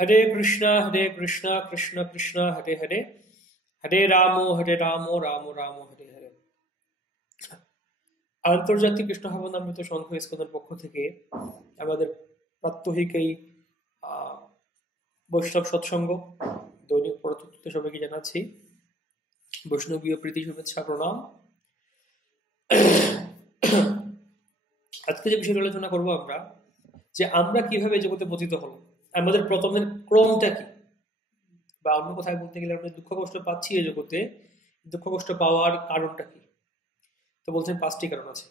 হরে কৃষ্ণ কৃষ্ণ কৃষ্ণ হরে হরে, হরে রাম রাম রাম হরে হরে। আন্তর্জাতিক কৃষ্ণ ভাবনামৃত সংঘ ইস্কনের পক্ষ থেকে আমাদের প্রাত্যহিক এই বৈষ্ণব সৎসঙ্গ দৈনিক পরতত্ত্ব সবাইকে জানাচ্ছি বৈষ্ণবীয় প্রীতি, শুভেচ্ছা, প্রণাম। আজকে যে বিষয়ে আলোচনা করবো আমরা, যে আমরা কিভাবে জগতে পতিত হলো, আমাদের প্রথমের ক্রমটা কি, বা অন্য কথায় বলতে গেলে আমরা দুঃখ কষ্ট পাচ্ছি এই জগতে, দুঃখ কষ্ট পাওয়ার কারণটা কি। তো বলছেন 5টি কারণ আছে।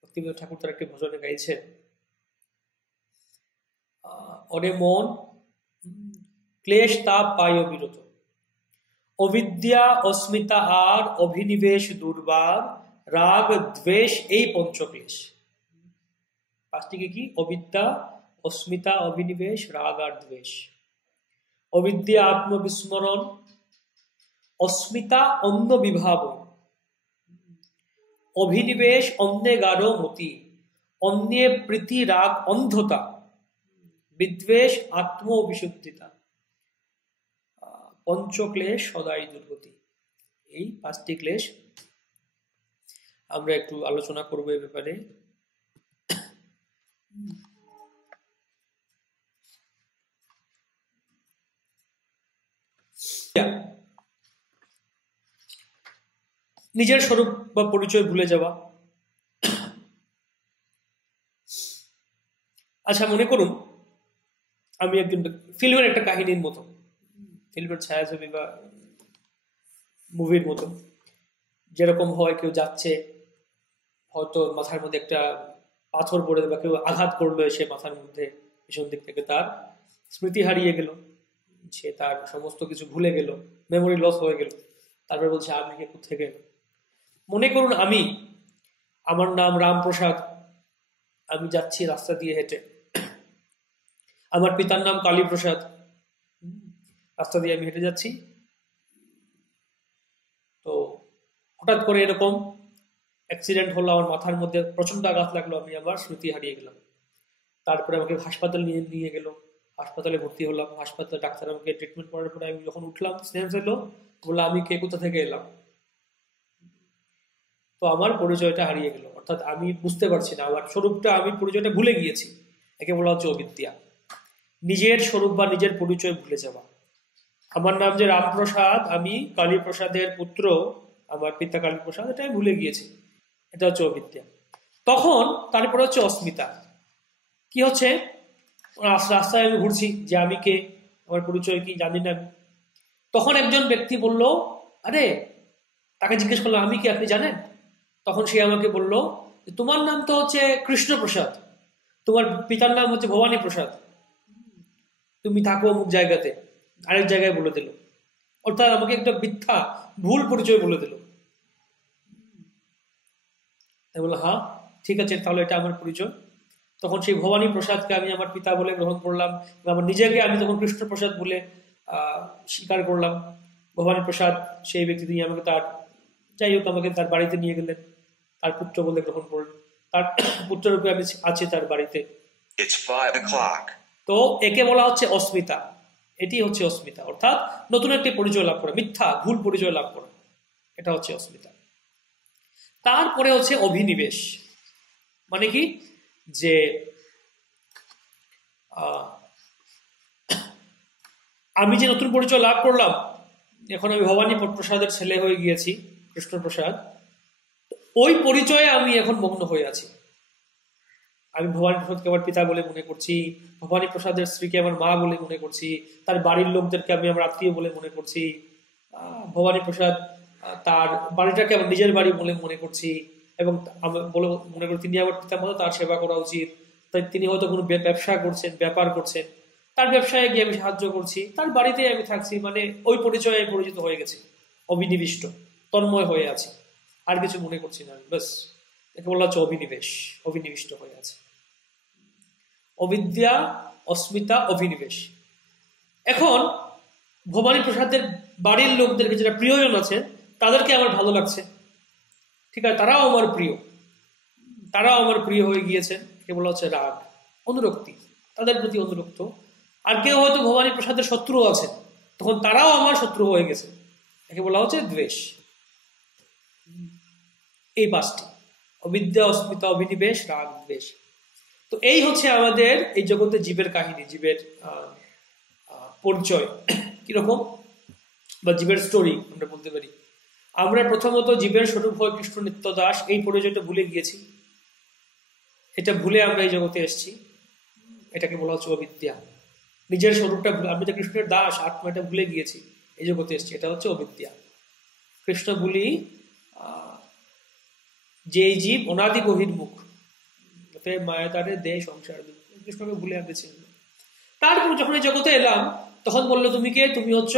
ভক্তিবিনোদ ঠাকুর তার একটি ভজনে গাইছেন, অরে মন ক্লেশ তাপ পায় বিরত, অবিদ্যা অস্মিতা আর অভিনিবেশ দুর্বার, রাগ দ্বেষ এই পঞ্চক্লেশ। 5টিকে কি? অবিদ্যা, অস্মিতা, অভিনিবেশ, রাগ আর দ্বেষ। অবিদ্যা আত্মবিস্মরণ, অস্মিতা অন্য বিভাবন, অভিনিবেশ অন্যে গাঢ় মতি, অন্যে প্রীতি রাগ অন্ধতা, বিদ্বেষ আত্ম বিশুদ্ধিতা, পঞ্চক্লেশ সদাই দুর্গতি। এই 5টি ক্লেশ আমরা একটু আলোচনা করবো এ ব্যাপারে। নিজের স্বরূপ বা পরিচয় ভুলে যাওয়া। আচ্ছা, মনে করুন আমি একজন ফিল্মের একটা কাহিনীর মতো, ফিল্মের ছায়াছবি বা মুভির মতো, যেরকম হয় কেউ যাচ্ছে, হয়তো মাথার মধ্যে একটা পাথর পড়ে বা কেউ আঘাত করলো এসে মাথার মধ্যে, পিছন দিক থেকে তার স্মৃতি হারিয়ে গেল, সে তার সমস্ত কিছু ভুলে গেল, মেমোরি লস হয়ে গেল। তারপর বলছে আমি কে, কোথেকে এলো। মনে করুন আমার নাম রামপ্রসাদ, আমি যাচ্ছি রাস্তা দিয়ে হেঁটে, আমার পিতার নাম কালীপ্রসাদ, রাস্তা দিয়ে আমি হেঁটে যাচ্ছি, তো হঠাৎ করে এরকম অ্যাক্সিডেন্ট হলো, আমার মাথার মধ্যে প্রচন্ড আঘাত লাগলো, আমি আমার স্মৃতি হারিয়ে গেলাম। তারপরে আমাকে হাসপাতাল নিয়ে গেল, হাসপাতালে ভর্তি হলাম, হাসপাতালে ডাক্তার আমাকে ট্রিটমেন্ট করার পরে আমি যখন উঠলাম, সেন্স হলো, বললাম আমি কে, কোথা থেকে এলাম। তো আমার পরিচয়টা হারিয়ে গেল, অর্থাৎ আমি বুঝতে পারছি না আমার স্বরূপটা, আমি পরিচয়টা ভুলে গিয়েছি। একে বলা হচ্ছে অবিদ্যা, নিজের স্বরূপ বা নিজের পরিচয় ভুলে যাওয়া। আমার নাম যে রামপ্রসাদ, আমি কালীপ্রসাদের পুত্র, আমার পিতা কালীপ্রসাদ, এটা আমি ভুলে গিয়েছি, এটা হচ্ছে অবিদ্যা। তখন তারপরে হচ্ছে অস্মিতা। কি হচ্ছে? রাস্তায় আমি ঘুরছি, যে আমি কে, আমার পরিচয় কি জানি না আমি। তখন একজন ব্যক্তি বলল, আরে, তাকে জিজ্ঞেস করলাম আমি কি, আপনি জানেন? তখন সে আমাকে বলল, তোমার নাম তো হচ্ছে কৃষ্ণপ্রসাদ, তোমার পিতার নাম হচ্ছে ভবানী প্রসাদ, তুমি থাকো অমুক জায়গাতে। আরেক জায়গায় বলে দিল, অর্থাৎ আমাকে একটা মিথ্যা ভুল পরিচয় বলে দিল। তাই বললো, হ্যাঁ ঠিক আছে, তাহলে এটা আমার পরিচয়। তখন সেই ভবানী প্রসাদকে আমি আমার পিতা বলে গ্রহণ করলাম, আমার নিজেকে আমি তখন কৃষ্ণপ্রসাদ বলে স্বীকার করলাম। ভবানী প্রসাদ সেই ব্যক্তি, তিনি আমাকে তার, যাই হোক, আমাকে তার বাড়িতে নিয়ে গেলেন, তার পুত্র বলে গ্রহণ করলেন, তার পুত্ররূপে আমি আছি তার বাড়িতে। তো একে বলা হচ্ছে অস্মিতা। এটি হচ্ছে অস্মিতা, অর্থাৎ নতুন একটি পরিচয় লাভ করা, মিথ্যা ভুল পরিচয় লাভ করা, এটা হচ্ছে অস্মিতা। তারপরে হচ্ছে অভিনিবেশ। মানে কি? যে আমি যে নতুন পরিচয় লাভ করলাম, এখন আমি ভবানী প্রসাদের ছেলে হয়ে গিয়েছি, কৃষ্ণপ্রসাদ, ওই পরিচয়ে আমি এখন মগ্ন হয়ে আছি। আমি ভবানী প্রসাদকে আমার পিতা বলে মনে করছি, ভবানী প্রসাদের স্ত্রীকে আমার মা বলে মনে করছি, তার বাড়ির লোকদেরকে আমি আমার আত্মীয় বলে মনে করছি, ভবানী প্রসাদ তার বাড়িটাকে আমার নিজের বাড়ি বলে মনে করছি, এবং বলে মনে করি তিনি আমার পিতার মতো, তার সেবা করা উচিত। তাই তিনি হয়তো কোনো ব্যবসা করছেন, ব্যাপার করছেন, তার ব্যবসায় গিয়ে আমি সাহায্য করছি, তার বাড়িতে আমি থাকছি, মানে ওই পরিচয়ে পরিচিত হয়ে গেছে, অবিনিবিষ্ট, তন্ময় হয়ে আছে, আর কিছু মনে করছি না, ব্যাস। একে বলা হচ্ছে অভিনিবেশ, অভিনিবিষ্ট হয়ে আছে। অবিদ্যা, অস্মিতা, অভিনিবেশ। এখন ভবানী প্রসাদের বাড়ির লোকদেরকে, যারা প্রিয়জন আছে, তাদেরকে আমার ভালো লাগছে, ঠিক আছে, তারাও আমার প্রিয়, তারাও আমার প্রিয় হয়ে গিয়েছেন। একে বলা হচ্ছে রাগ, অনুরক্তি, তাদের প্রতি অনুরক্ত। আর কেউ হয়তো ভবানী প্রসাদের শত্রু আছে, তখন তারাও আমার শত্রু হয়ে গেছে। একে বলা হচ্ছে দ্বেষ। এই পাঁচটি: অবিদ্যা, অস্মিতা, অভিনিবেশ, রাগ, দ্বেষ। তো এই হচ্ছে আমাদের এই জগতে জীবের কাহিনী, জীবের পরিচয় কিরকম, বা জীবের স্টোরি আমরা বলতে পারি। আমরা প্রথমত জীবের স্বরূপ হয় কৃষ্ণ নিত্য দাস, এই পরিচয়টা ভুলে গিয়েছি। এটা ভুলে আমরা এই জগতে এসেছি, এটাকে বলা হচ্ছে অবিদ্যা। নিজের স্বরূপটা আমি যে কৃষ্ণের দাস, আত্মা, এটা ভুলে গিয়েছি, এই জগতে এসেছি, এটা হচ্ছে অবিদ্যা। কৃষ্ণ বলি যে জীব অনাদি বহির্মুখ, মায়াতারে দেয় সংসার, কৃষ্ণকে ভুলে গেছি। তারপর যখন এই জগতে এলাম, তখন বললো তুমি কে? তুমি হচ্ছ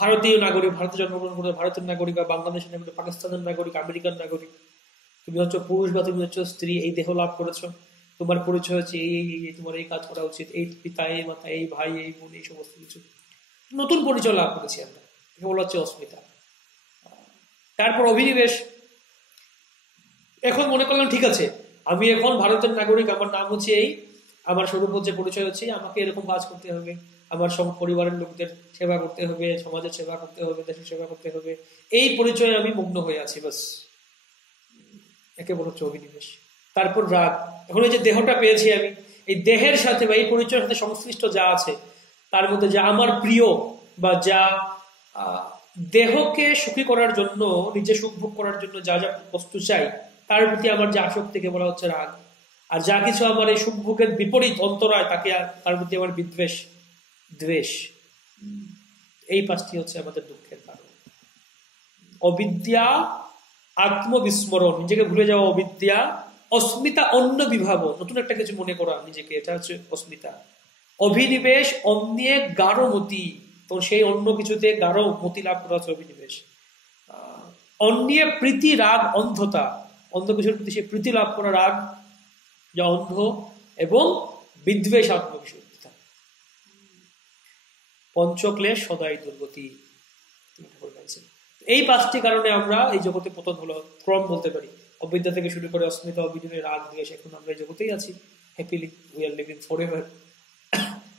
ভারতীয় নাগরিক, ভারতে জন্মগ্রহণ করে ভারতের নাগরিক, বা বাংলাদেশের নাগরিক, পাকিস্তানের নাগরিক, আমেরিকার নাগরিক। তুমি হচ্ছে পুরুষ বা তুমি হচ্ছে স্ত্রী, এই দেহ লাভ করেছো, তোমার পরিচয় হচ্ছে এই তোমার এই কাজ করা উচিত, এই পিতা, এই মাতা, এই ভাই, এই বোন, এই সমস্ত কিছু নতুন পরিচয় লাভ করেছি আমরা, একে বলা হচ্ছে অস্মিতা। তারপর অভিনিবেশ। এখন মনে করলাম ঠিক আছে, আমি এখন ভারতের নাগরিক, আমার নাম হচ্ছে এই, আমার স্বরূপ হচ্ছে, পরিচয় হচ্ছে, আমাকে এরকম কাজ করতে হবে, আমার সব পরিবারের লোকদের সেবা করতে হবে, সমাজের সেবা করতে হবে, দেশের সেবা করতে হবে, এই পরিচয়ে আমি মগ্ন হয়ে আছি, বাস, একে বলা হচ্ছে অভিনিবেশ। তারপর রাগ। এখন এই যে দেহটা পেয়েছি আমি, এই দেহের সাথে বা এই পরিচয়ের সাথে সংশ্লিষ্ট যা আছে, তার মধ্যে যা আমার প্রিয় বা যা দেহকে সুখী করার জন্য, নিজে সুখ ভোগ করার জন্য যা যা বস্তু চাই, তার প্রতি আমার যে আসক্তিকে বলা হচ্ছে রাগ। আর যা কিছু আমার এই সুখ ভোগের বিপরীত অন্তরায়, তাকে তার প্রতি আমার বিদ্বেষ, দ্বেষ। এই পাঁচটি হচ্ছে আমাদের দুঃখের কারণ। অবিদ্যা, আত্মবিস্মরণ, নিজেকে ভুলে যাওয়া অবিদ্যা। অস্মিতা, অন্য বিভাবন, নতুন একটা কিছু মনে করা নিজেকে, এটা হচ্ছে অস্মিতা। অভিনিবেশ, অন্যে গাঢ় মতি, তো সেই অন্য কিছুতে গাঢ় মতি লাভ করা হচ্ছে অভিনিবেশ। অন্যে প্রীতি, রাগ, অন্ধতা, অন্ধ কিছুর প্রতি সে প্রীতি লাভ করা রাগ, যা অন্ধ। এবং বিদ্বেষ, আত্মবিশুদ্ধতা। পঞ্চক্লেশ, সদাই দুর্গতি। এই পাঁচটি কারণে আমরা এই জগতে পতন হলো, ক্রম বলতে পারি। অবিদ্যা থেকে শুরু করে অস্মিতা, অভিনিবেশ, রাগ, দ্বেষ, এখন আমরা এই জগতেই আছি, happily, we are living forever.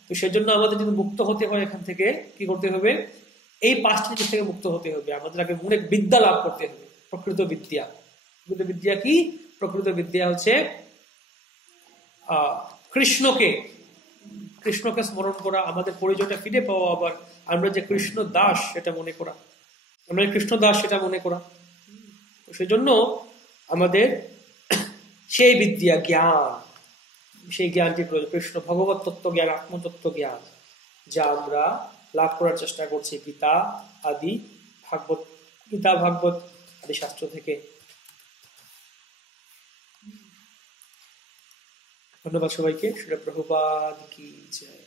তো সেজন্য আমাদের যদি মুক্ত হতে হয় এখান থেকে, কি করতে হবে? এই পাঁচটি জিনিস থেকে মুক্ত হতে হবে। আমাদের আগে অনেক বিদ্যা লাভ করতে হবে, প্রকৃত বিদ্যা। প্রকৃত বিদ্যা কি? প্রকৃত বিদ্যা হচ্ছে কৃষ্ণকে স্মরণ করা, আমাদের পরিচয়টা ফিরে পাওয়া, আবার আমরা যে কৃষ্ণ দাস সেটা মনে করা, আমরা কৃষ্ণ দাস সেটা মনে করা। তো সেজন্য আমাদের সেই বিদ্যা, জ্ঞান, সেই জ্ঞানটি প্রয়োজন, কৃষ্ণ ভগবত তত্ত্ব জ্ঞান, আত্মতত্ত্ব জ্ঞান, যা আমরা লাভ করার চেষ্টা করছি গীতা ভাগবত আদি শাস্ত্র থেকে। ধন্যবাদ সবাইকে। শ্রী প্রভুপাদ কি জয়।